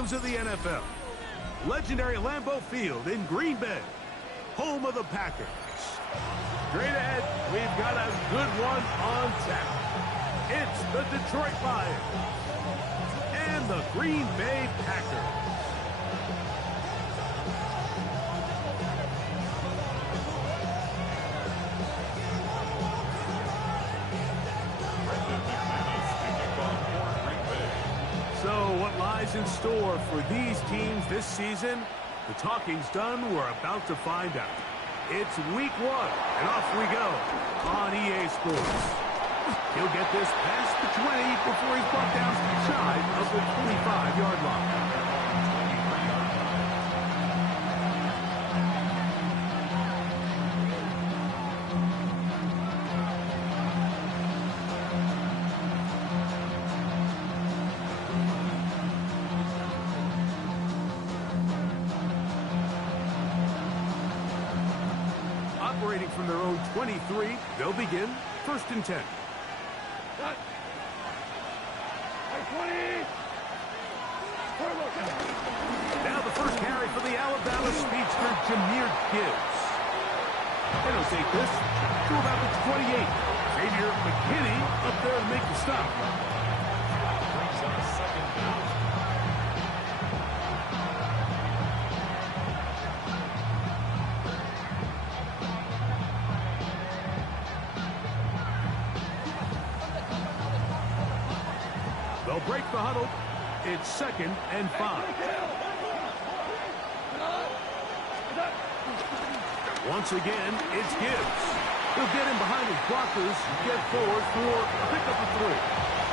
stadiums of the NFL. Legendary Lambeau Field in Green Bay, home of the Packers. Straight ahead, we've got a good one on tap. It's the Detroit Lions and the Green Bay Packers. So what lies in store for these teams this season? The talking's done. We're about to find out. It's week 1, and off we go on EA Sports. He'll get this past the 20 before he's brought down shy of the 25-yard line. Operating from their own 23, they'll begin 1st and 10. Now the first carry for the Alabama speedster, Jahmyr Gibbs. And he'll take this to about the 28. Xavier McKinney up there to make the stop. Brings on a 2nd down. They'll break the huddle. It's 2nd and 5. Once again, it's Gibbs. He'll get in behind his blockers, get forward for a pickup of 3.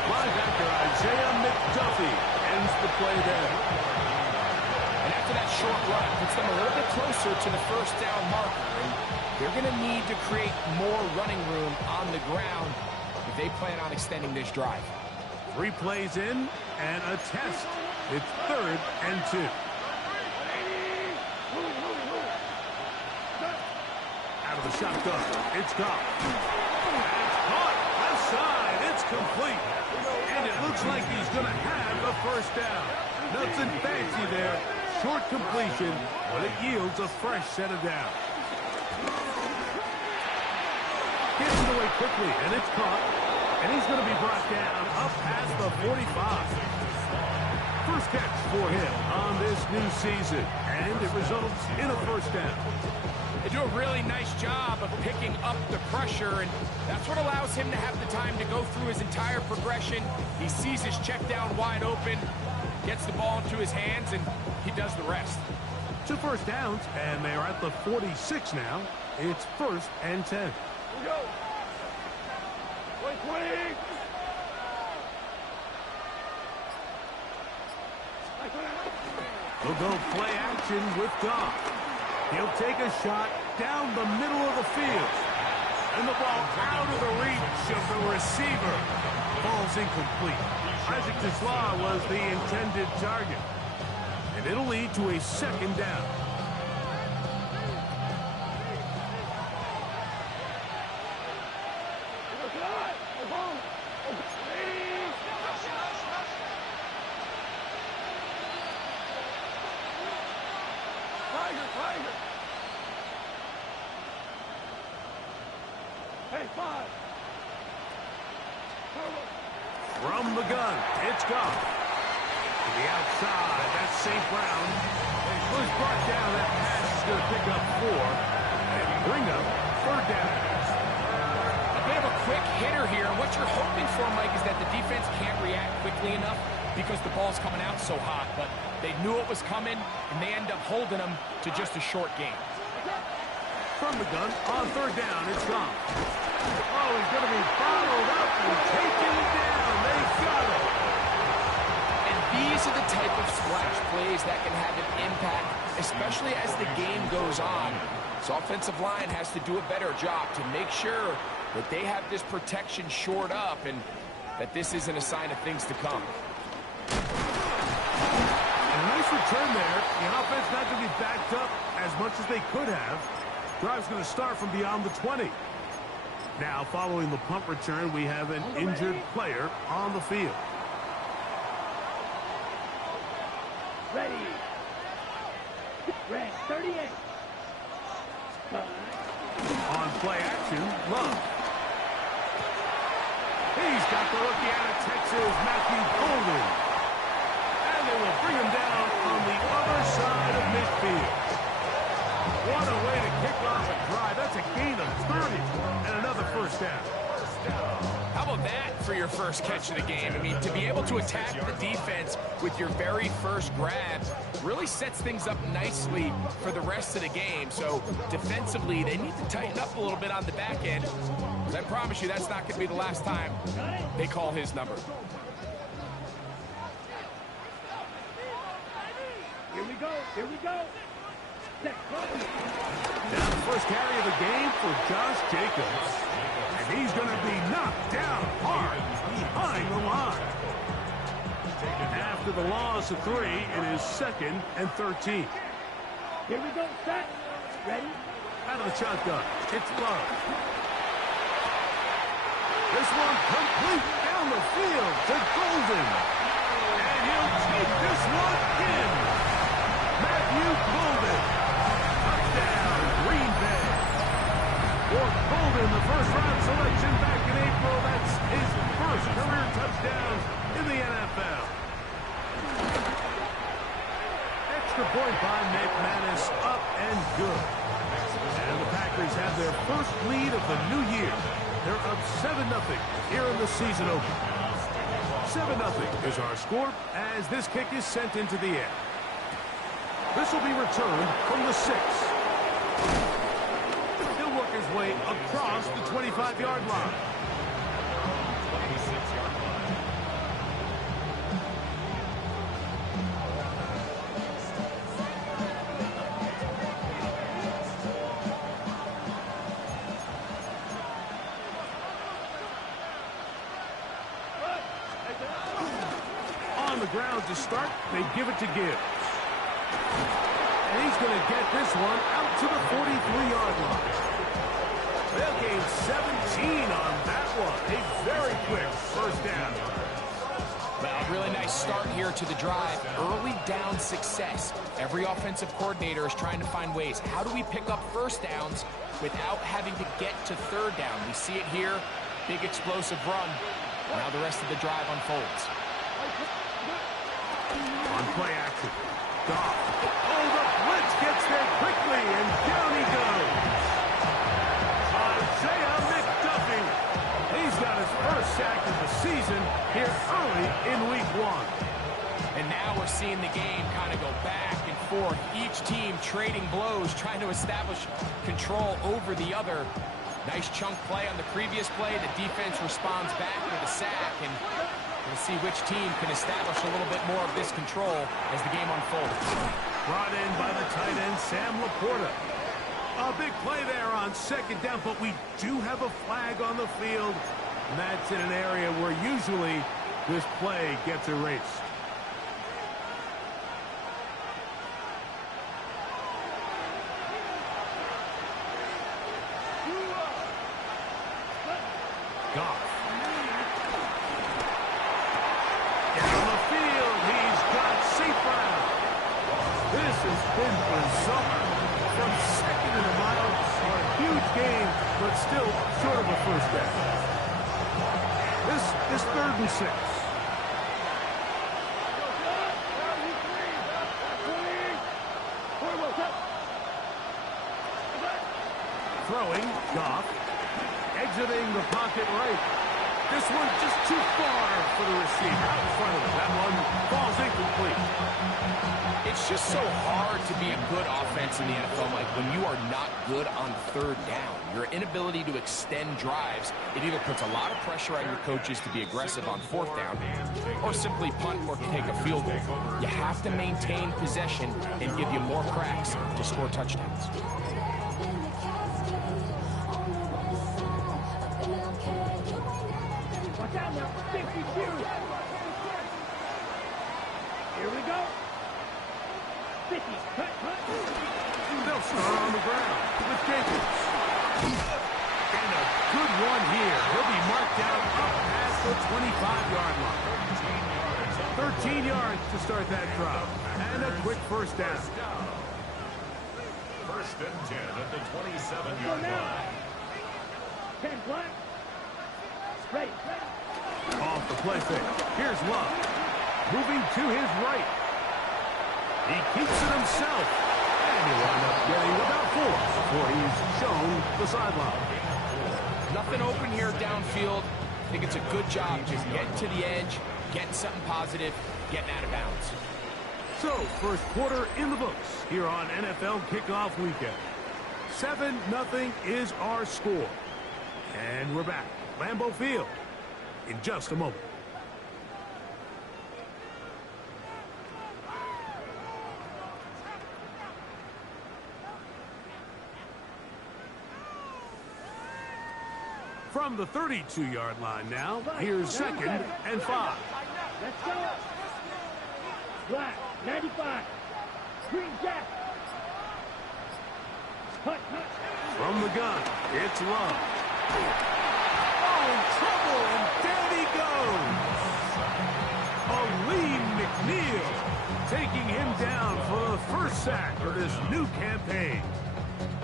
Linebacker Isaiah McDuffie ends the play there. And after that short run, it puts them a little bit closer to the 1st down marker. And they're going to need to create more running room on the ground if they plan on extending this drive. 3 plays in and a test. It's 3rd and 2. Out of the shotgun, it's gone. It's caught. Left side, it's complete. And it looks like he's going to have the 1st down. Nothing fancy there. Short completion, but it yields a fresh set of downs. Gets it away quickly, and it's caught. And he's going to be brought down up past the 45. First catch for him on this new season. And it results in a 1st down. They do a really nice job of picking up the pressure, and that's what allows him to have the time to go through his entire progression. He sees his check down wide open, gets the ball into his hands, and he does the rest. 2 first downs, and they're at the 46 now. It's 1st and 10. Here we go. 20. He'll go play action with Goff. He'll take a shot down the middle of the field. And the ball out of the reach of the receiver. Falls incomplete. Isaac Tisla was the intended target. And it'll lead to a 2nd down. From the gun, it's Goff. To the outside, that's St. Brown. Who's brought down. That pass is going to pick up 4 and bring up 3rd down. A bit of a quick hitter here. What you're hoping for, Mike, is that the defense can't react quickly enough because the ball's coming out so hot. But they knew it was coming, and they end up holding them to just a short game. From the gun, on 3rd down, it's Goff. Oh, he's going to be followed up and taken down. They got him. And these are the type of splash plays that can have an impact, especially as the game goes on. So offensive line has to do a better job to make sure that they have this protection shored up and that this isn't a sign of things to come. And a nice return there. The offense not going to be backed up as much as they could have. Drive's going to start from beyond the 20. Now, following the punt return, we have an injured player on the field. Ready. Red 38. On play action, Love. He's got the rookie out of Texas, Matthew Golden. And they will bring him down on the other side of midfield. What a way to kick off a drive. That's a gain of 30 and another first down. How about that for your first catch of the game? I mean, to be able to attack the defense with your very first grab really sets things up nicely for the rest of the game. So defensively, they need to tighten up a little bit on the back end. I promise you that's not going to be the last time they call his number. Here we go. Here we go. Now the first carry of the game for Josh Jacobs. And he's going to be knocked down hard behind the line. After the loss of 3, it is 2nd and 13. Here we go. Set. Ready. Out of the shotgun, it's Love. This one complete down the field to Golden. And he'll take this one in. Matthew Golden. Touchdown, Green Bay. For Golden, the first-round selection back in April. That's his first career touchdown in the NFL. Extra point by McManus, up and good. And the Packers have their first lead of the new year. They're up 7-0 here in the season opener. 7-0 is our score as this kick is sent into the air. This will be returned from the 6. He'll work his way across the 25-yard line. On the ground to start, they give it to Gibbs. And he's going to get this one out to the 43-yard line. They'll gain 17 on that one. A very quick first down. Well, really nice start here to the drive. Early down success. Every offensive coordinator is trying to find ways. How do we pick up first downs without having to get to third down? We see it here. Big explosive run. Now the rest of the drive unfolds. On play action. Goff. Oh, the blitz gets there quickly, and down he goes. Isaiah McDuffie. He's got his first sack of the season here early in week 1. And now we're seeing the game kind of go back and forth. Each team trading blows, trying to establish control over the other. Nice chunk play on the previous play. The defense responds back with a sack, and we'll see which team can establish a little bit more of this control as the game unfolds. Brought in by the tight end, Sam Laporta. A big play there on 2nd down, but we do have a flag on the field. And that's in an area where usually this play gets erased. Goff. Down the field, he's got St. Brown. This has been bizarre. From 2nd and a mile, a huge game, but still short of a first down. This is 3rd and 6. Throwing, Goff. Exiting the pocket right. This one just too far for the receiver. Out in front of him. That one falls incomplete. It's just so hard to be a good offense in the NFL, Mike, when you are not good on 3rd down. Your inability to extend drives, it either puts a lot of pressure on your coaches to be aggressive on 4th down or simply punt or take a field goal. You have to maintain possession and give you more cracks to score touchdowns. Watch out now. 52. Here we go. 50. Cut. They'll start on the ground with Jacobs. And a good one here. He'll be marked out up past the 25-yard line. 13 yards to start that drive. And a first down. First and 10 at the 27-yard line. 10 black. Ready. Off the play fake. Here's Love. Moving to his right. He keeps it himself. And he'll wind up getting about 4 before he's shown the sideline. Nothing open here downfield. I think it's a good job just getting to the edge, getting something positive, getting out of bounds. So, first quarter in the books here on NFL Kickoff Weekend. 7-0 is our score. And we're back. Lambeau Field in just a moment. From the 32-yard line now, here's 2nd and 5. Let's go. Black, 95. Green Jack. Hut. From the gun, it's Love. Oh, trouble, and down he goes. Aleem McNeil taking him down for the first sack of this new campaign.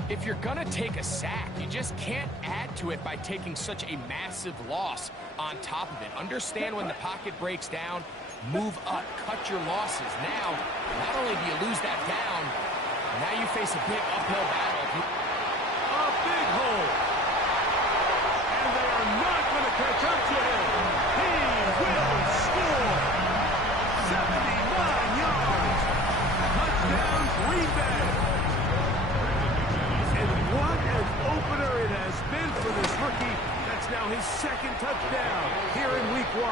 If you're going to take a sack, you just can't add to it by taking such a massive loss on top of it. Understand when the pocket breaks down, move up, cut your losses. Now, not only do you lose that down, now you face a big uphill battle. A big hole. And they are not going to catch up to him. He will score. 79 yards. Touchdown, Green Bay. And what an opener it has been for this rookie. That's now his 2nd touchdown here in Week 1.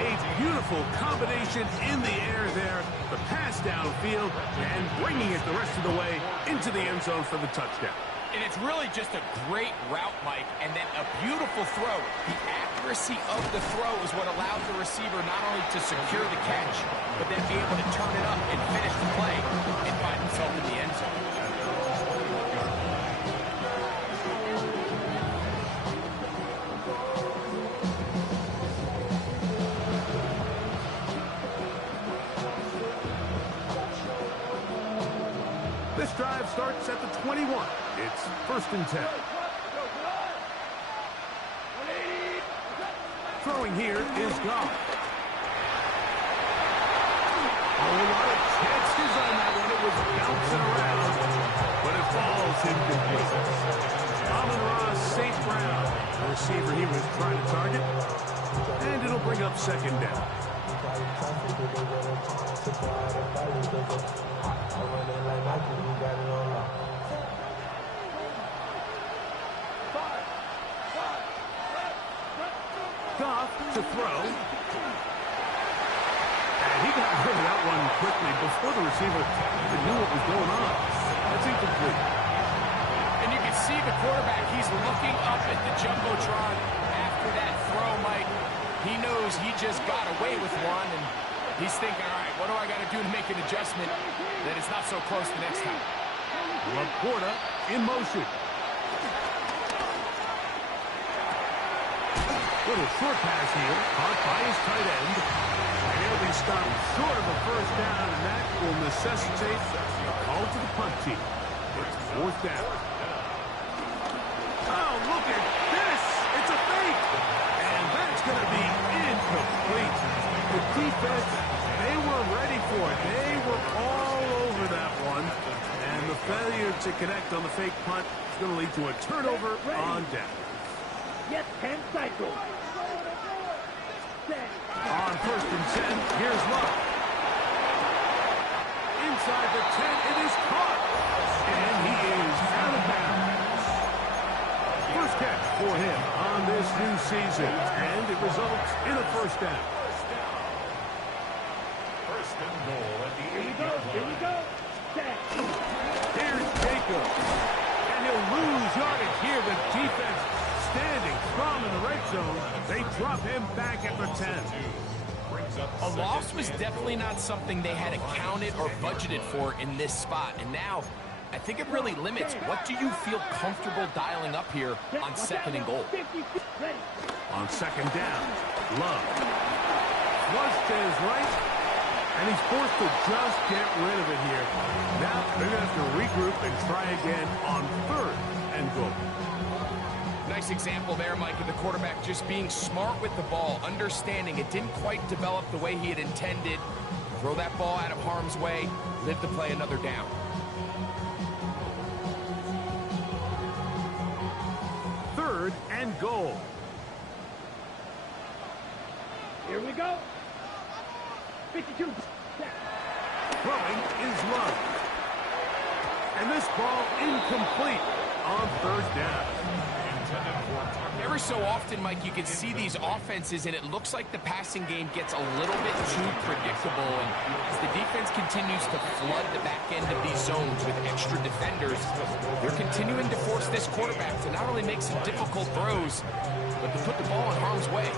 A beautiful combination in the air there. The pass downfield and bringing it the rest of the way into the end zone for the touchdown. And it's really just a great route, Mike, and then a beautiful throw. The accuracy of the throw is what allows the receiver not only to secure the catch, but then be able to turn it up and finish the play and find himself in the end zone. This drive starts at the 21. It's 1st and 10. Throwing here is Goff. A lot of chances on that one. It was bouncing around, but it falls incomplete. Amon-Ra St. Brown, the receiver he was trying to target, and it'll bring up 2nd down. Goff to throw. And he got rid of that one quickly before the receiver even knew what was going on. That's incomplete. And you can see the quarterback, he's looking up at the Jumbotron after that throw, Mike. He knows he just got away with one, and he's thinking, all right, what do I got to do to make an adjustment that it's not so close the next time? Laporta in motion. Little short pass here, caught by his tight end. And he'll be stopped short of a first down, and that will necessitate a call to the punt team. It's 4th down. Oh, look at this! It's a fake! And that's going to be incomplete. The defense, they were ready for it. They were all over that one. And the failure to connect on the fake punt is going to lead to a turnover on down. Yes, 10 cycles. On 1st and 10, here's Love. Inside the 10, it is caught. And he is out of bounds. First catch for him on this new season. And it results in a 1st down. First and goal at the 8-yard line. Here we go. Here's Jacob. And he'll lose yardage here. The defense standing strong in the red zone. They drop him back at the 10. A loss was definitely not something they had accounted or budgeted for in this spot. And now, I think it really limits what do you feel comfortable dialing up here on 2nd and goal. On 2nd down, Love. Flush to his right. And he's forced to just get rid of it here. Now they're going to have to regroup and try again on 3rd and goal. Nice example there, Mike, of the quarterback just being smart with the ball, understanding it didn't quite develop the way he had intended. Throw that ball out of harm's way, live to play another down. Third and goal. Here we go. 52. Throwing is Love. And this ball incomplete on 3rd down. Every so often, Mike, you can see these offenses, and it looks like the passing game gets a little bit too predictable. And as the defense continues to flood the back end of these zones with extra defenders, they're continuing to force this quarterback to not only make some difficult throws, but to put the ball in harm's way.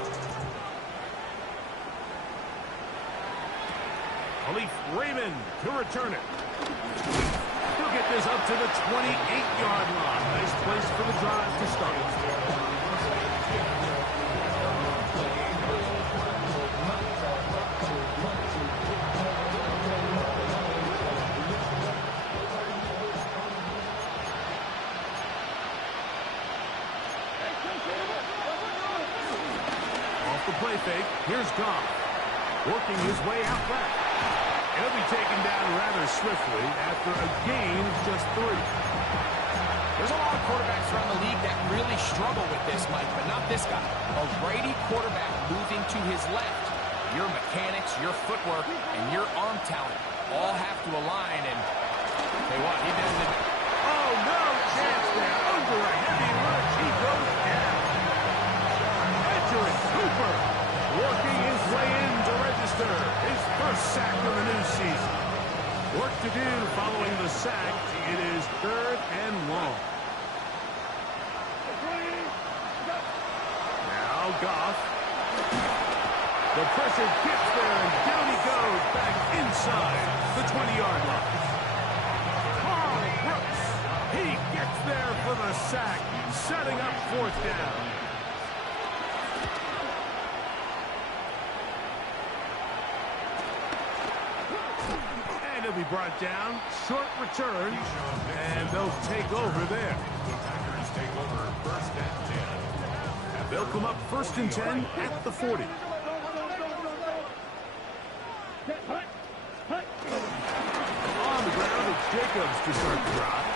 Khalif Raymond to return it. He'll get this up to the 28-yard line. Nice place for the drive to start. Off the play fake, here's Goff, working his way out left. He'll be taken down rather swiftly after a gain of just 3. There's a lot of quarterbacks around the league that really struggle with this, Mike, but not this guy. A righty quarterback moving to his left. Your mechanics, your footwork, and your arm talent all have to align, and tell you what, he doesn't. Oh, no chance there. Under a heavy rush, he goes down. Edgerrin Cooper working his way in to register his first sack of the new season. Work to do following the sack. It is 3rd and long. Now Goff. The pressure gets there, and down he goes back inside the 20-yard line. Carl Brooks. He gets there for the sack, setting up 4th down. And he'll be brought down. Short return, and they'll take over there. The Packers take over 1st and 10. They'll come up 1st and 10 at the 40. Hut. Hut. On the ground, it's Jacobs to start the drive.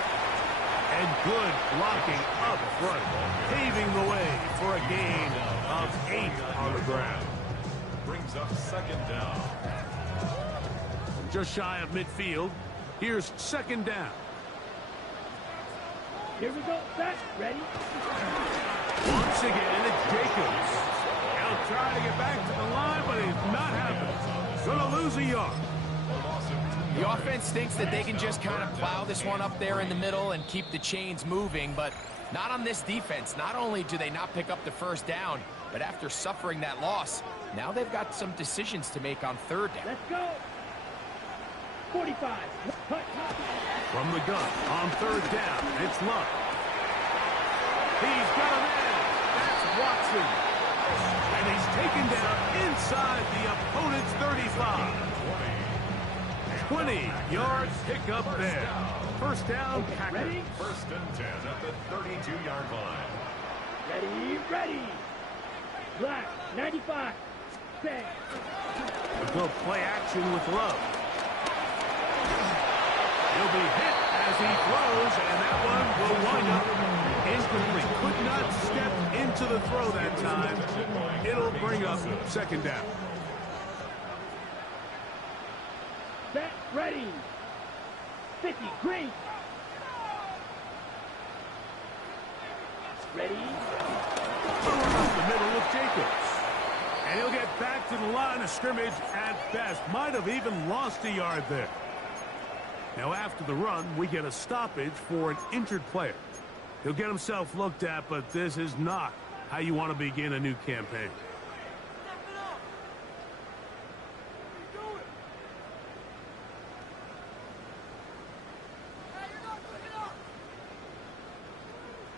And good blocking up front, paving the way for a gain of 8 on the ground. Brings up 2nd down. Just shy of midfield. Here's 2nd down. Here we go. Set. Ready. Once again, it's Jacobs. He'll try to get back to the line, but it's not happening. Going to lose a yard. The offense thinks that they can just kind of plow this one up there in the middle and keep the chains moving, but not on this defense. Not only do they not pick up the 1st down, but after suffering that loss, now they've got some decisions to make on 3rd down. Let's go. 45. Hut. From the gun on 3rd down, it's Love. He's got him in. That's Watson. And he's taken down inside the opponent's 35. 20-yard pickup there. 1st down, Packers. Ready? 1st and 10 at the 32-yard line. Ready. Black. 95. Set. They'll play action with Love. He'll be hit as he throws, and that one will wind up incomplete. Could not step into the throw that time. It'll bring up 2nd down. Set. Ready. 50. Green. Ready. Up the middle with Jacobs. And he'll get back to the line of scrimmage at best. Might have even lost a yard there. Now after the run, we get a stoppage for an injured player. He'll get himself looked at, but this is not how you want to begin a new campaign.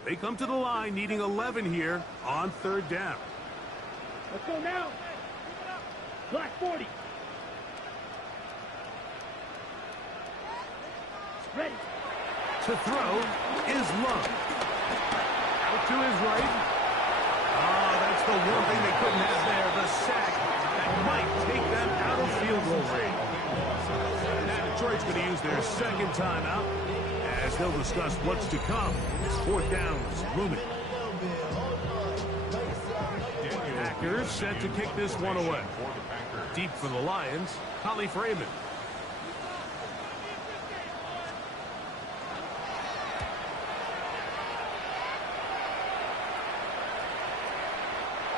They come to the line needing 11 here on 3rd down. Let's go now. Black 40. Ready. To throw is Love. Out to his right. Oh, that's the one thing they couldn't have there, the sack that might take them out of field goal range. Now Detroit's going to use their second timeout as they'll discuss what's to come. Fourth downs looming. Packers set to kick this one away. Deep for the Lions, Holly Freeman.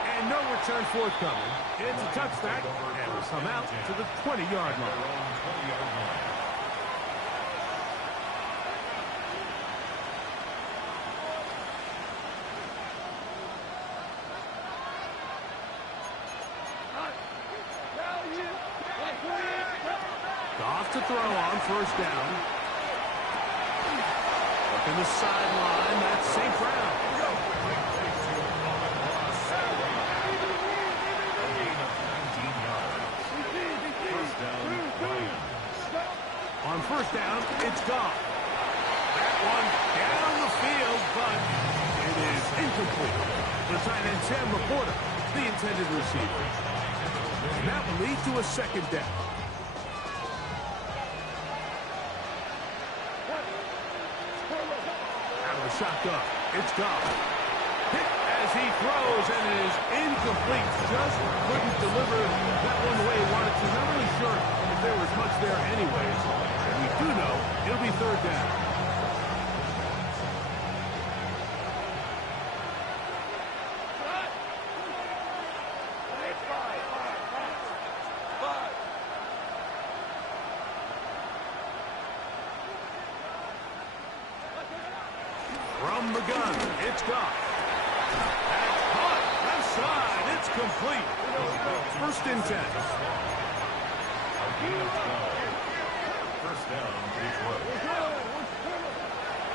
And no return forthcoming. It's a touchback, and will come out to the 20-yard line. Off to throw on first down. Up in the sideline, that's St. Brown. On first down, it's gone. That one down the field, but it is incomplete. The tight end Sam Laporta, the intended receiver. And that will lead to a second down. Shotgun. It's gone. Hit as he throws, and it is incomplete. Just couldn't deliver that one the way he wanted to. Not really sure if there was much there anyways. And we do know it'll be third down. From the gun, it's gone. That's caught. Left side, it's complete. First and 10. First down, Detroit.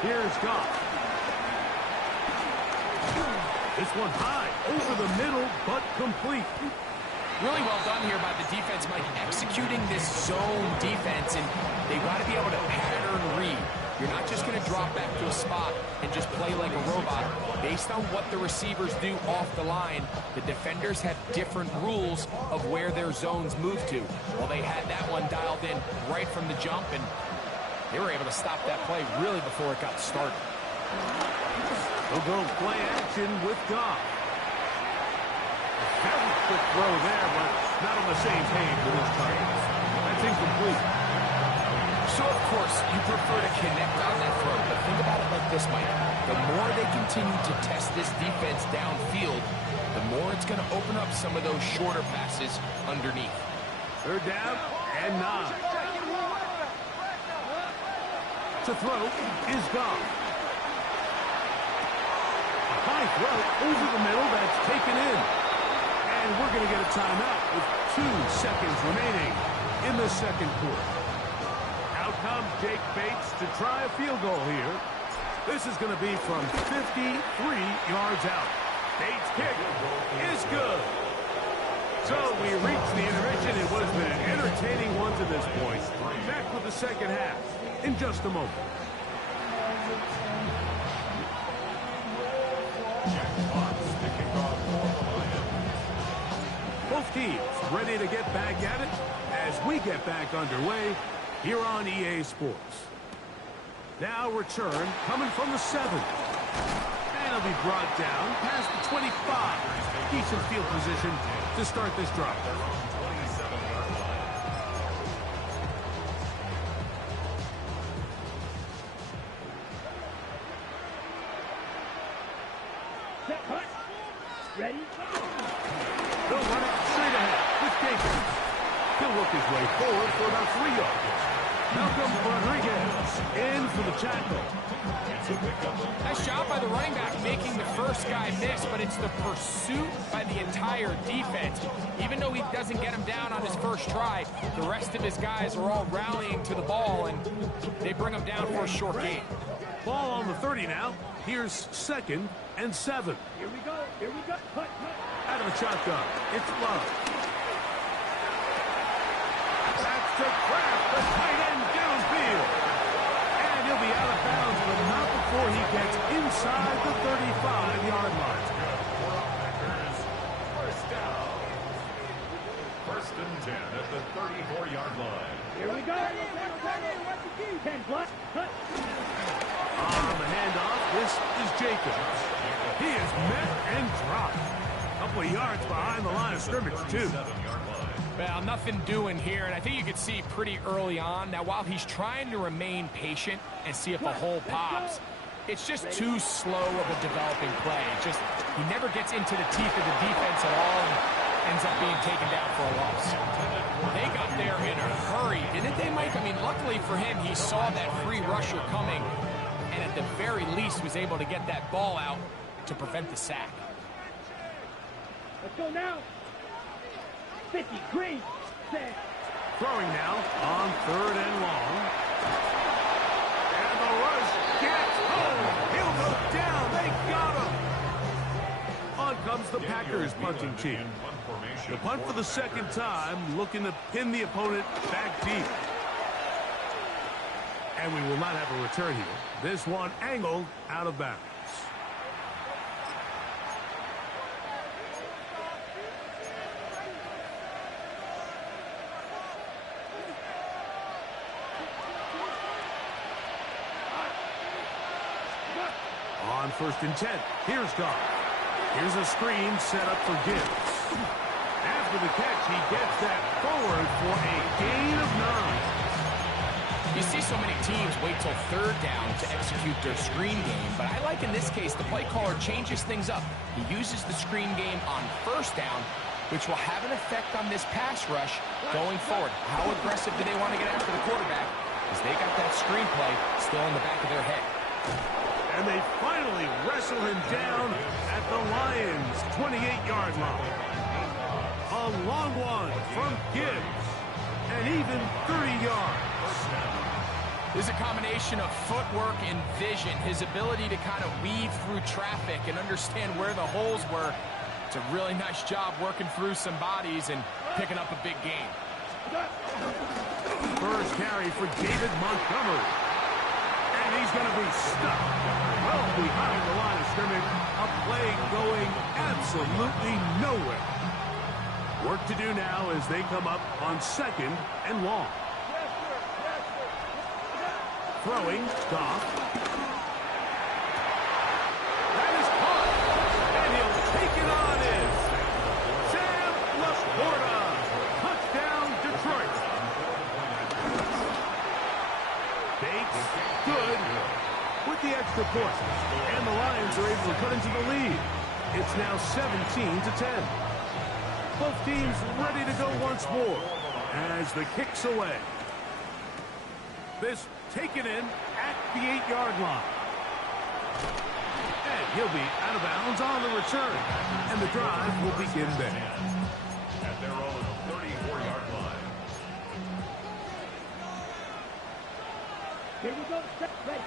Here's Goff. This one high, over the middle, but complete. Really well done here by the defense, Mike, executing this zone defense, and they got to be able to pattern read. You're not just going to drop back to a spot and just play like a robot. Based on what the receivers do off the line, the defenders have different rules of where their zones move to. Well, they had that one dialed in right from the jump, and they were able to stop that play really before it got started. They'll go play action with Goff. A very quick throw there, but not on the same page with his target. That's incomplete. So, of course, you prefer to connect on that throw, but think about it like this, Mike. The more they continue to test this defense downfield, the more it's going to open up some of those shorter passes underneath. Third down and 9. To throw is Goff. A high throw over the middle, that's taken in. And we're going to get a timeout with 2 seconds remaining in the second quarter. Comes Jake Bates to try a field goal here. This is going to be from 53 yards out. Bates' kick is good. So we reached the intermission. It was an entertaining one to this point. Back with the second half in just a moment. Both teams ready to get back at it as we get back underway here on EA Sports. Now return coming from the 7. And it'll be brought down past the 25. Decent field position to start this drive. Set, hut. Ready? They'll run it straight ahead with Jenkins. He'll work his way forward for about 3 yards. Malcolm Rodriguez in for the tackle. Nice job by the running back making the first guy miss, but it's the pursuit by the entire defense. Even though he doesn't get him down on his first try, the rest of his guys are all rallying to the ball, and they bring him down for a short gain. Ball on the 30 now. Here's 2nd and 7. Here we go. Here we go. Hut, hut. Out of the shotgun. It's Love. That's to Kraft, the tight end downfield. And gets inside the 35-yard line. First down. First and 10 at the 34-yard line. Here we go. 10 block. Cut. On the handoff, this is Jacobs. He is met and dropped. A couple of yards behind the line of scrimmage, too. 37-yard line. Well, nothing doing here, and I think you could see pretty early on. Now, while he's trying to remain patient and see if a hole pops, it's just too slow of a developing play. It's just, he never gets into the teeth of the defense at all and ends up being taken down for a loss. They got there in a hurry, didn't they, Mike? I mean, luckily for him, he saw that free rusher coming, and at the very least was able to get that ball out to prevent the sack. Let's go now. 50, green, set. Throwing now on 3rd and long. And the rush gets home. He'll go down. They got him. On comes the Packers punting team. The punt for the second time, looking to pin the opponent back deep. And we will not have a return here. This one angled out of bounds. On 1st and 10, here's Goff. Here's a screen set up for Gibbs. After the catch, he gets that forward for a gain of 9. You see so many teams wait till 3rd down to execute their screen game, but I like in this case the play caller changes things up. He uses the screen game on 1st down, which will have an effect on this pass rush going forward. How aggressive do they want to get after the quarterback? Because they got that screen play still in the back of their head. And they finally wrestle him down at the Lions' 28-yard line. A long one from Gibbs, and even 30 yards. There's a combination of footwork and vision, his ability to kind of weave through traffic and understand where the holes were. It's a really nice job working through some bodies and picking up a big game. First carry for David Montgomery. And he's going to be stuck well behind the line of scrimmage. A play going absolutely nowhere. Work to do now as they come up on 2nd and long. Throwing, Goff. That is caught. And he'll take it on in. Sam Laporta. Touchdown, Detroit. Bates, good, with the extra point. And the Lions are able to cut into the lead. It's now 17-10. Both teams ready to go once more as the kick's away. This taken in at the 8-yard line. And he'll be out of bounds on the return. And the drive will begin there. At their own 34-yard line. Here we go. Ready.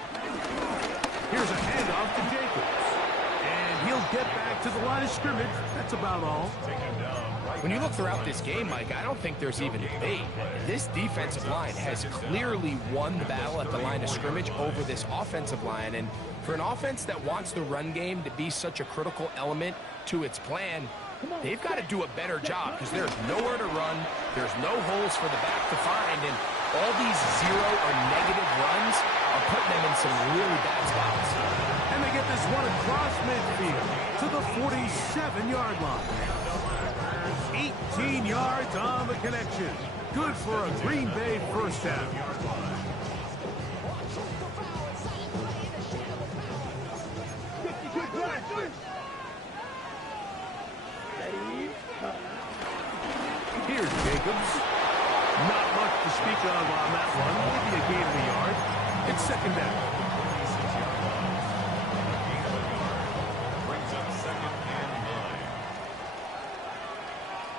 Here's a handoff to Jacobs. And he'll get back to the line of scrimmage. That's about all. When you look throughout this game, Mike, I don't think there's even debate. This defensive line has clearly won the battle at the line of scrimmage over this offensive line. And for an offense that wants the run game to be such a critical element to its plan, they've got to do a better job because there's nowhere to run. There's no holes for the back to find. And all these 0 or negative runs are putting them in some really bad spots. And they get this one across midfield to the 47-yard line. 18 yards on the connection. Good for a Green Bay first down. Here's Jacobs. Not much to speak of on that one. Maybe a gain of a yard. It's 2nd down. Brings up 2nd and 9.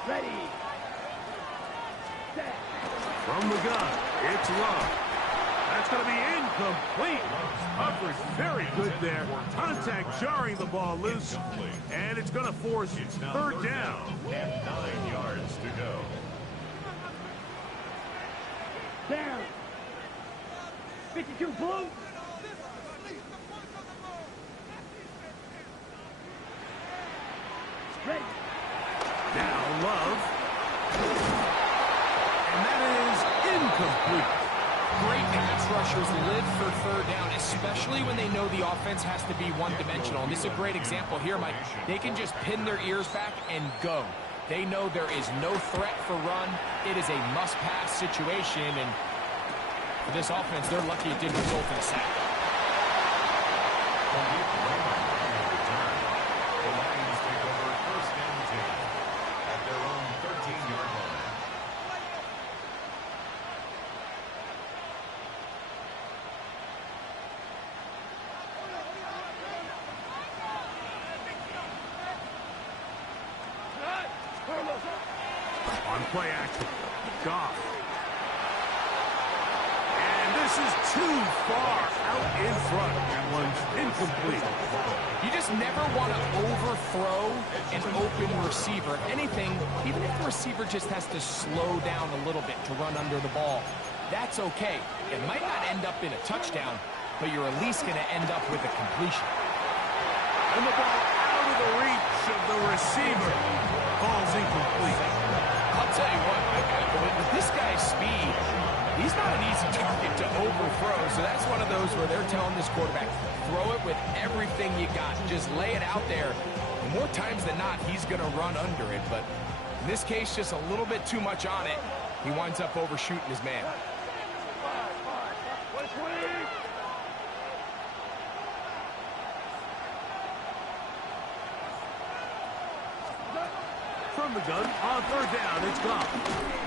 Ready. Set. From the gun, it's Love. That's going to be incomplete. Coverage very good there. Contact jarring the ball loose. And it's going to force 3rd down. And 9 yards to go. Down. 52 blue. Now Love. And that is incomplete. Great pass rushers live for third down, especially when they know the offense has to be one-dimensional. And this is a great example here, Mike. They can just pin their ears back and go. They know there is no threat for run. It is a must-pass situation, and for this offense, they're lucky it didn't result in a sack. The Lions take over first and 10 at their own 13-yard line. On play action, Goff. And this is too far out in front. That one's incomplete. You just never want to overthrow an open receiver. If anything, even if the receiver just has to slow down a little bit to run under the ball, that's okay. It might not end up in a touchdown, but you're at least going to end up with a completion. And the ball out of the reach of the receiver. Ball's incomplete. I'll tell you what, with this guy's speed, he's not an easy target to overthrow. So that's one of those where they're telling this quarterback, throw it with everything you got. Just lay it out there. And more times than not, he's going to run under it. But in this case, just a little bit too much on it. He winds up overshooting his man. From the gun, on third down, it's gone.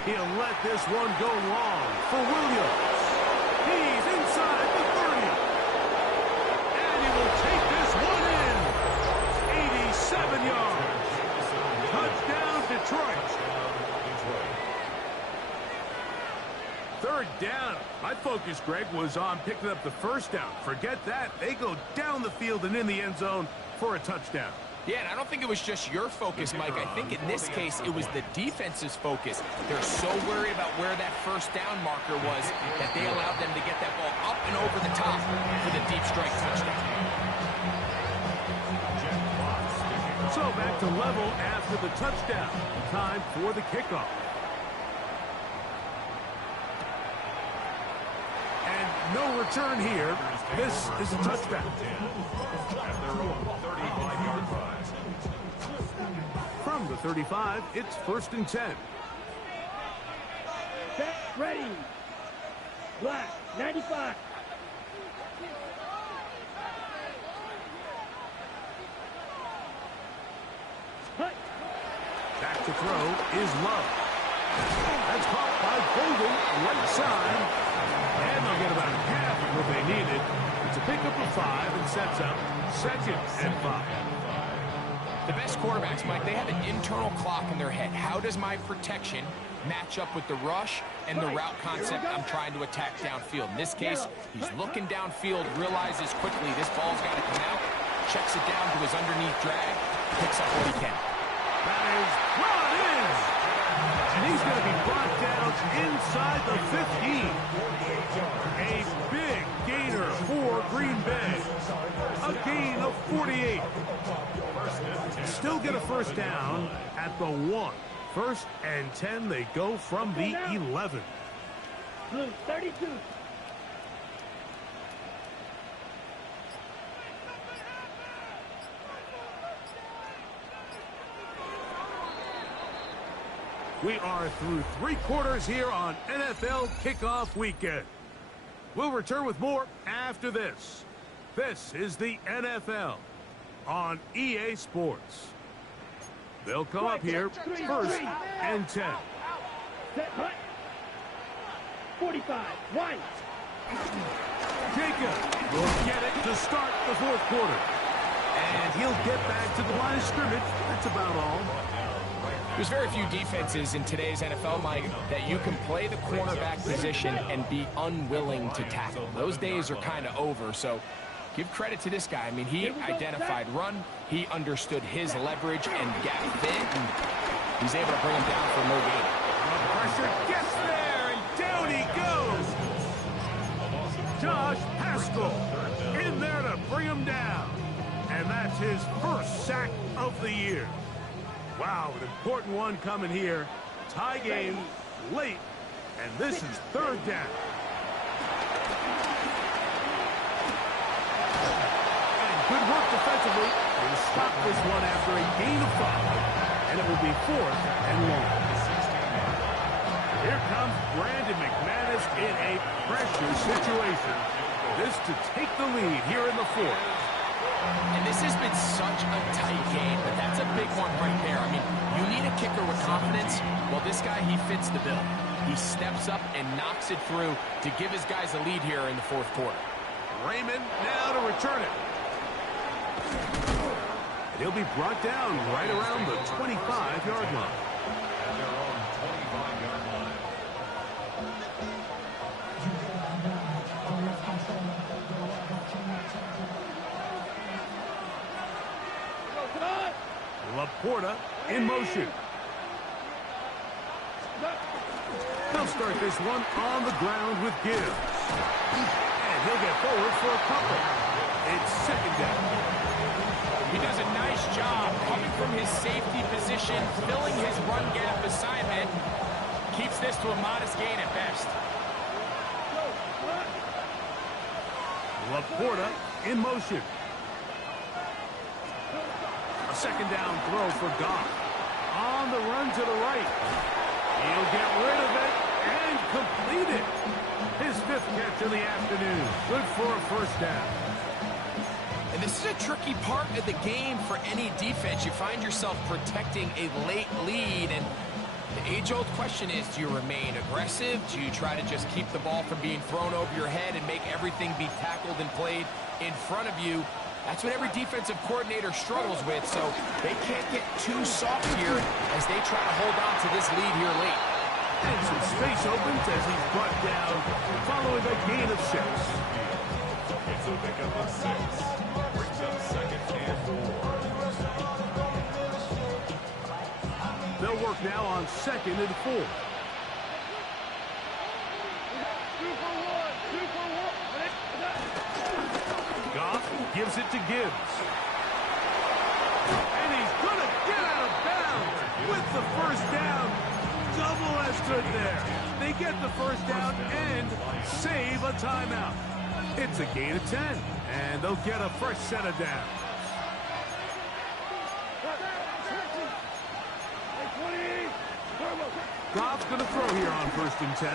He'll let this one go long for Williams. He's inside the 30. And he will take this one in. 87 yards. Touchdown, Detroit. Third down. My focus, Greg, was on picking up the first down. Forget that. They go down the field and in the end zone for a touchdown. Yeah, and I don't think it was just your focus, Mike. I think in this case, it was the defense's focus. They're so worried about where that first down marker was that they allowed them to get that ball up and over the top for the deep strike touchdown. So back to level after the touchdown. Time for the kickoff. And no return here. This is a touchback. From the 35, it's first and 10. Set, ready. Black, 95. Hut. Back to throw is Love. That's caught by Golden, right side. And they'll get about half of what they needed. It's a pickup of 5 and sets up second and 5. The best quarterbacks, Mike, they have an internal clock in their head. How does my protection match up with the rush and the route concept I'm trying to attack downfield? In this case, he's looking downfield, realizes quickly this ball's got to come out, checks it down to his underneath drag, picks up what he can. That is brought in. And he's going to be brought down inside the 15. A big gainer for Green Bay. A gain of 48. Still get a first down at the 1. First and 10, they go from the 11. Blue, 32. We are through 3 quarters here on NFL Kickoff Weekend. We'll return with more after this. This is the NFL on EA Sports. They'll come up here first and 10. Set, hut. 45, white. Jacob will get it to start the fourth quarter. And he'll get back to the line of scrimmage. That's about all. There's very few defenses in today's NFL, Mike, that you can play the cornerback position and be unwilling to tackle. Those days are kind of over, so give credit to this guy. I mean, he identified run, he understood his leverage and gap fit, and he's able to bring him down for no gain. Pressure gets there, and down he goes. Josh Haskell in there to bring him down. And that's his first sack of the year. Wow, an important one coming here. Tie game late, and this is third down. And good work defensively. They stop this one after a gain of 5, and it will be 4th and 1. Here comes Brandon McManus in a pressure situation. This to take the lead here in the 4th. And this has been such a tight game, but that's a big one right there. I mean, you need a kicker with confidence. Well, this guy, he fits the bill. He steps up and knocks it through to give his guys a lead here in the 4th quarter. Raymond now to return it. And he'll be brought down right around the 25-yard line. At their own 25-yard line. Laporta in motion. They'll start this one on the ground with Gibbs. And he'll get forward for a couple. It's second down. He does a nice job coming from his safety position, filling his run gap assignment. Keeps this to a modest gain at best. Laporta in motion. A second down throw for Goff. On the run to the right. He'll get rid of it and complete it. His 5th catch of the afternoon. Good for a first down. And this is a tricky part of the game for any defense. You find yourself protecting a late lead, and the age-old question is, do you remain aggressive? Do you try to just keep the ball from being thrown over your head and make everything be tackled and played in front of you? That's what every defensive coordinator struggles with, so they can't get too soft here as they try to hold on to this lead here late. And some space opens as he's brought down following a gain of 6. It's a pickup of 6. Brings up 2nd and 4. They'll work now on 2nd and 4. Goff gives it to Gibbs. And he's going to get out of bounds with the first down. Double has stood there. They get the first down and save a timeout. It's a gain of 10, and they'll get a fresh set of downs. Goff's going to throw here on 1st and 10.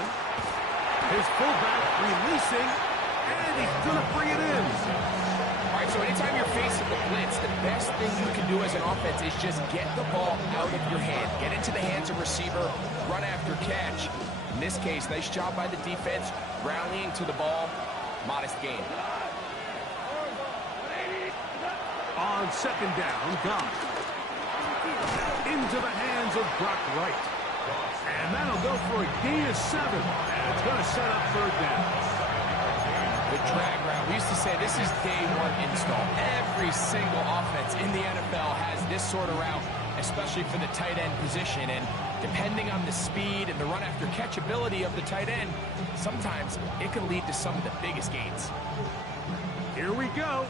His fullback releasing, and he's going to bring it in. All right, so anytime you're facing the blitz, the best thing you can do as an offense is just get the ball out of your hand. Get into the hands of receiver, run after catch. In this case, nice job by the defense, rallying to the ball. Modest gain. On 2nd down, Goff. Into the hands of Brock Wright. And that'll go for a gain of 7. And it's going to set up 3rd down. The drag route. We used to say this is day 1 install. Every single offense in the NFL has this sort of route, especially for the tight end position. And depending on the speed and the run after catch ability of the tight end, sometimes it can lead to some of the biggest gains. Here we go.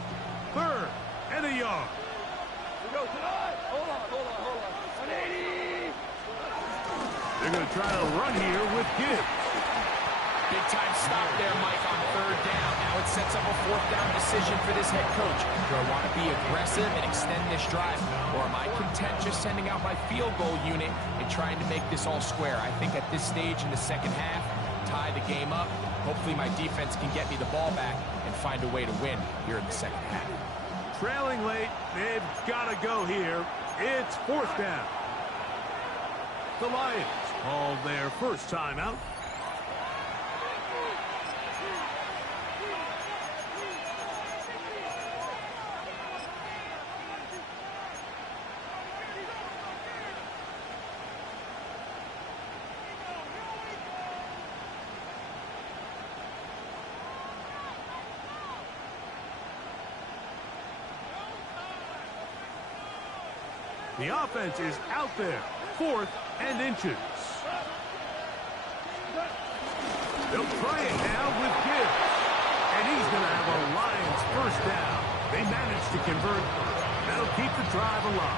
3rd and a yard. Hold on. 180. They're going to try to run here with Gibbs. Big time stop there, Mike, on 3rd down. Now it sets up a 4th down decision for this head coach. Do I want to be aggressive and extend this drive, or am I content just sending out my field goal unit and trying to make this all square? I think at this stage in the 2nd half, tie the game up. Hopefully my defense can get me the ball back and find a way to win here in the 2nd half. Trailing late, they've got to go here. It's 4th down. The Lions called their first timeout. The offense is out there, 4th and inches. They'll try it now with Gibbs. And he's going to have a Lions first down. They managed to convert. That'll keep the drive alive.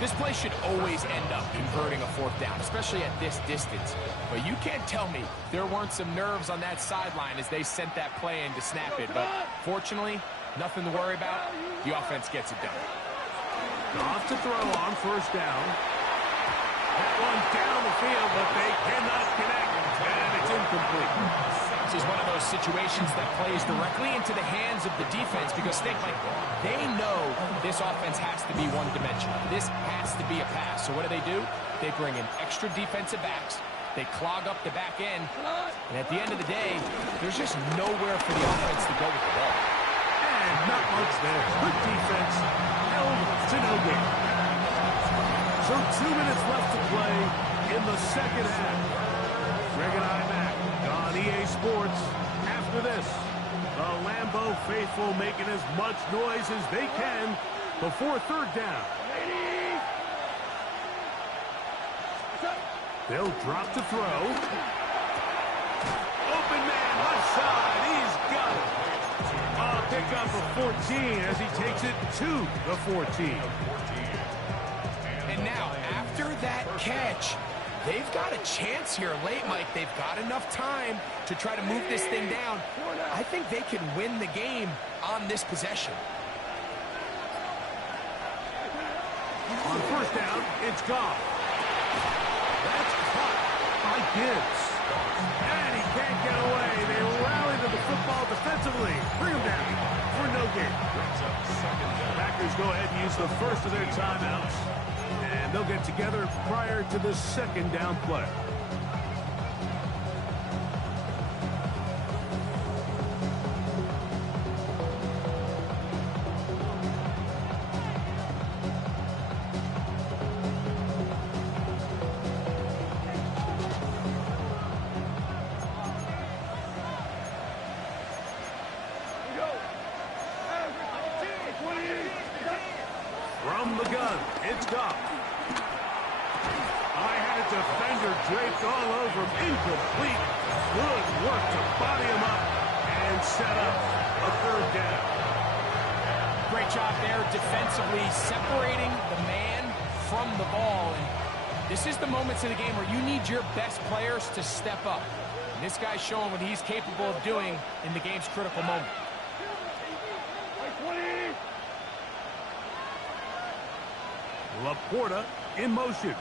This play should always end up converting a fourth down, especially at this distance. But you can't tell me there weren't some nerves on that sideline as they sent that play in to snap it. But fortunately, nothing to worry about. The offense gets it done. Off to throw on first down. That one down the field, but they cannot connect, and it's incomplete. This is one of those situations that plays directly into the hands of the defense because they know this offense has to be one-dimensional. This has to be a pass. So what do? They bring in extra defensive backs. They clog up the back end. And at the end of the day, there's just nowhere for the offense to go with the ball. And not much there. Good defense. Held to no gain. So 2 minutes left to play in the second half. Greg and I back on EA Sports. After this, the Lambeau faithful making as much noise as they can before third down. They'll drop to throw. Open man, left side. He's got it. Pick up a 14 as he takes it to the 14. And now, after that catch, they've got a chance here late, Mike. They've got enough time to try to move this thing down. I think they can win the game on this possession. On first down, it's gone. That's caught by Gibbs. And he can't get away. They rally to the football defensively. Bring him down for no gain. Packers go ahead and use the first of their timeouts. And they'll get together prior to the second down play. From the gun, it's Goff. I had a defender draped all over him. Incomplete. Good work to body him up and set up a third down. Great job there defensively separating the man from the ball. And this is the moments in the game where you need your best players to step up. And this guy's showing what he's capable of doing in the game's critical moment. Laporta in motion.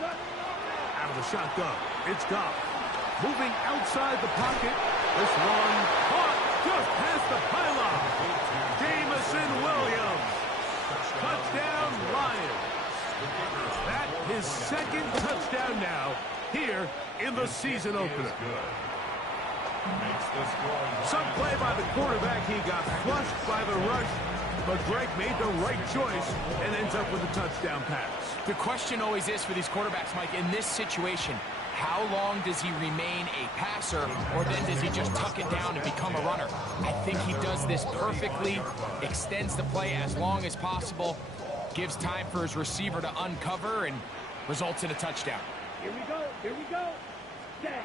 Out of the shotgun, it's Goff. Moving outside the pocket. This one caught just past the pylon. Jamison Williams. Touchdown, Lions. That his second touchdown now here in the season opener. Some play by the quarterback. He got flushed by the rush. But Greg made the right choice and ends up with a touchdown pass. The question always is for these quarterbacks, Mike, in this situation, how long does he remain a passer, or then does he just tuck it down and become a runner? I think he does this perfectly, extends the play as long as possible, gives time for his receiver to uncover, and results in a touchdown. Here we go. Here we go. Stay.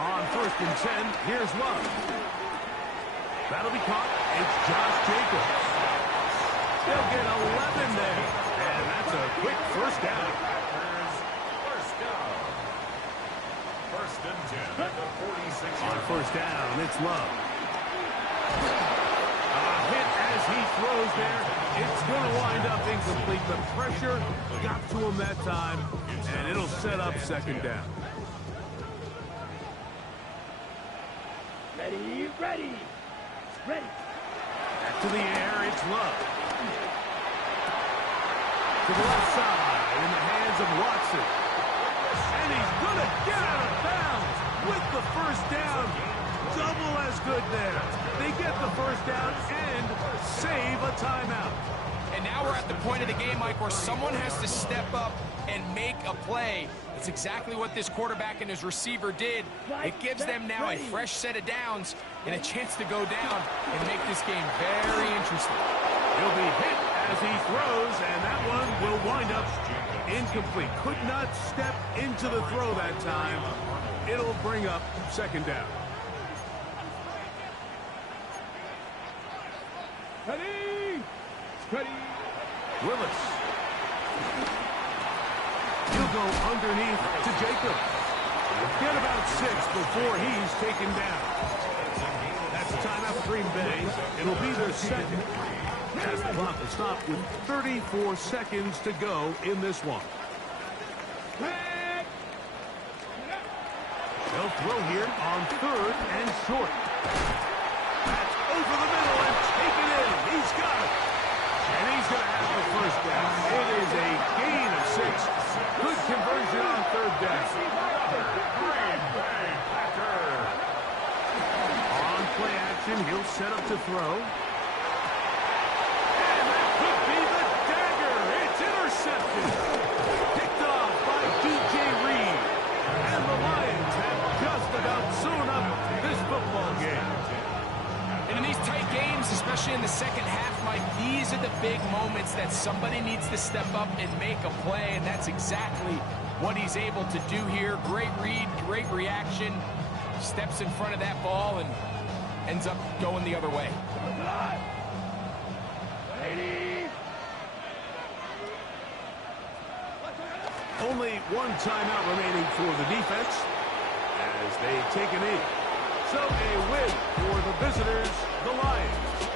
On 1st and 10, here's Love. That'll be caught. It's Josh Jacobs. They'll get 11 there, and that's a quick first down. First and 10 at the 46. On first down, it's Love. A hit as he throws there. It's going to wind up incomplete. The pressure got to him that time, and it'll set up second down. Ready, ready, ready. Back to the air, it's Love. To the left side, in the hands of Watson. And he's going to get out of bounds with the first down. Double as good there. They get the first down and save a timeout. And now we're at the point of the game, Mike, where someone has to step up and make a play. It's exactly what this quarterback and his receiver did. It gives them now a fresh set of downs and a chance to go down and make this game very interesting. He'll be hit as he throws, and that one will wind up incomplete. Could not step into the throw that time. It'll bring up second down. Ready, ready. Willis. He'll go underneath to Jacob. Get about 6 before he's taken down. That's a timeout for Green Bay. It'll be their second. As the clock will stop with 34 seconds to go in this one. They'll throw here on 3rd and short. That's over the middle and taken in. He's got it. And he's going to have the first down. It is a gain of 6. Good conversion on 3rd down. On play action, he'll set up to throw. And that could be the dagger. It's intercepted. Picked off by D.J. Reed. And the Lions have just about sewn up this football game. And in these tight games, especially in the second half, Mike, these are the big moments that somebody needs to step up and make a play, and that's exactly what he's able to do here. Great read, great reaction, steps in front of that ball and ends up going the other way. Only one timeout remaining for the defense as they take a knee. So a win for the visitors, the Lions.